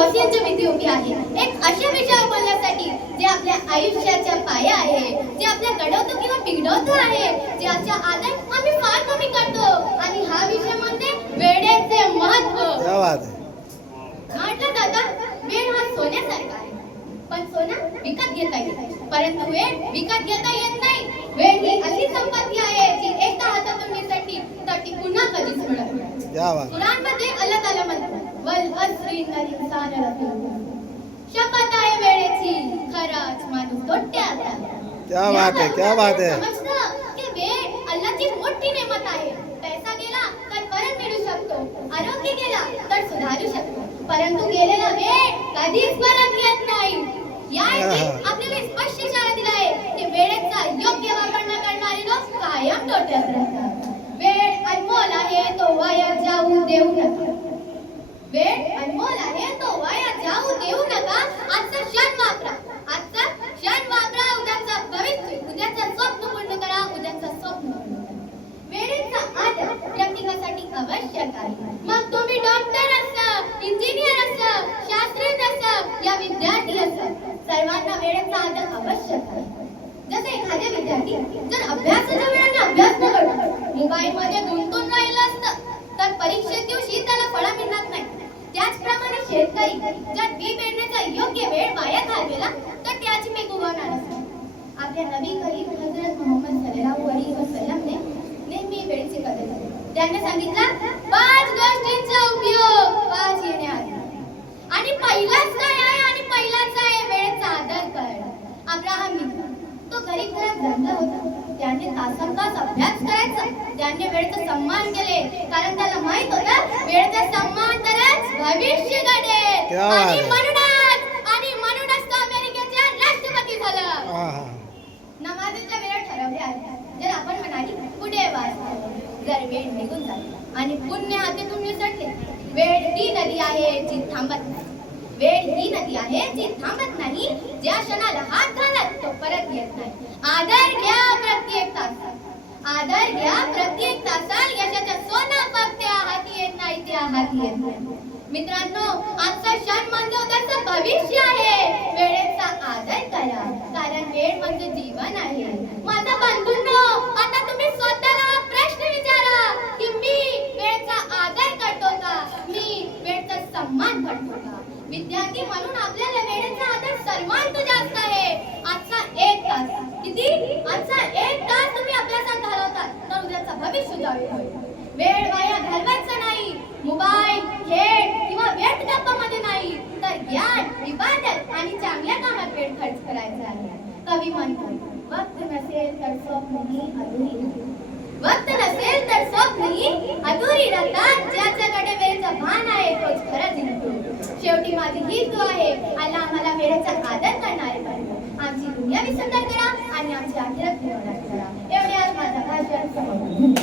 गौसियनची भीती उभी आहे एक अशा विषयावर बोलण्यासाठी जे आपल्या आयुष्याचा पाया आहे, जे आपल्या घडवतो किंवा बिघडवतो आहे, ज्याचा आदर आम्ही फार कमी करतो. आणि हा विषय म्हणजे वेळेचे महत्त्व. क्या बात है. म्हटलं जातं वेळ हा सोन्यासारखा आहे, पण सोनं विकत घेता येते, परंतु वेळ विकत घेता येत नाही. वेळ ही अशी संपत्ती आहे जी एकदा हातातून निसटली तर ती पुन्हा कधीच मिळत नाही. क्या बात. कुराणमध्ये अल्लाह ताला म्हणतो वल अस्री इन्नल इन्सान लफी शपथ आहे वेळेची, खरंच माणूस तोट्यात आला. क्या बात है, क्या बात है. समजतं की वेळ अल्लाहची मोठी नेमत आहे. पैसा गेला तर परत मिळू शकतो, आरोग्य गेला तर सुधारू शकतो, परंतु गेलेला वेळ कधीच परत येत नाही. या आपल्याला स्पष्ट इशारा दिला आहे की वेळेचा योग्य वापर न करणारे लोक कायम तोट्यात राहतात. वेळ अनमोल आहे, तो वाया जाऊ देऊ नका. वेळ अनमोल आहे, तो वाया जाऊ देऊ नका. आजचा क्षण वापरा, आजचा क्षण वापरा. उद्याचा भविष्य, उद्याचं स्वप्न पूर्ण करा, उद्याचं स्वप्न पूर्ण करा. वेळेचा आदर प्रत्येकासाठी आवश्यक आहे. मग तुम्ही डॉक्टर असा, इंजिनियर असा, शास्त्रज्ञ असा या विद्यार्थी असा, सर्वांना वेळेचा आदर आवश्यक आहे. जसे एखादे विद्यार्थी जर अभ्यासाच्या वेळाने अभ्यास न करता मोबाईल मध्ये गुंतून राहिला असतं तर परीक्षे दिवशी त्याला फळ मिळणार नाही. त्याचप्रमाणे शेतकरी जर बी पेरण्याचा योग्य वेळ वाया घालवला तर त्याची पीक उगवणार नाही. आपल्या नबी करीम हजरत मुहम्मद सल्लल्लाहु अलैहि वसल्लमने नेहमी वेळेची कदर केली. त्यांनी सांगितलं 5 गोष्टींचा उपयोग 5 येण्याआधी. आणि पहिलाच काय आहे आणि पहिलाच आहे वेळेचा आदर करणं. अब्राहम तो गरीब घरात जन्मला होता. त्याने तासनतास अभ्यास करायचा. त्याने वेळेचा सन्मान केले, कारण त्याला माहित होता वेळेचा सन्मान तरच भविष्य घडेल. आणि म्हणूनच तो अमेरिकेचा राष्ट्रपती झाला. नमाजीच्या वेळा ठरवल्या आहेत. जर आपण म्हणाली पुढे वाच, जर वेळ निघून जाते आणि पुण्य हातातून विसरते. वेळ ही नदी आहे जी थांबत नाही. वेळ ही नदी आहे जी थांबत नाही. ज्या क्षणाला हात घालत तो परत येत नाही. आदर घ्या प्रत्येक तासात, आदर घ्या प्रत्येक तासात. यशाचं सोनं फक्त हाती येत नाही, त्या हाती येत नाही. मित्रांनो, आजचा क्षण म्हणजे उद्याचं भविष्य आहे. वेळेचा आदर करा, कारण वेळ म्हणजे जीवन आहे. माझा बंधूंनो, आता तुम्ही स्वतःला प्रश्न विचारा की मी वेळेचा आदर करतो का, मी वेळेचा सन्मान करतो का. विद्यार्थी म्हणून आपल्याला वेळेचा आदर सन्मान तो जास्त आहे. आजचा 1 तास किती, आजचा 1 तास तुम्ही अभ्यासात घालवतात तर उद्याचा भविष्य उजाळून होईल. वेळ वाया घालवायचा नाही. मोबाईल, खेळ किंवा व्यर्थ गप्पामध्ये नाही, तर ज्ञान, इबादत आणि चांगल्या कामात वेळ खर्च करायचा आहे. कवी म्हणतो वक्त नसेल तर स्वप्नही अधुरी, वक्त नसेल तर स्वप्नही अधुरी राहतात. ज्याच्याकडे वेळेचं भान आहे तोच खरा जिंकतो. शेवटी माझी ही दुआ आहे, अल्लाह आम्हाला वेळेचा आदर करणारे बनवा. आमची दुनिया विसंदर करा आणि आमची आखिरत निर्मळ करा. एवढे आज माझा भाषण समाप्त.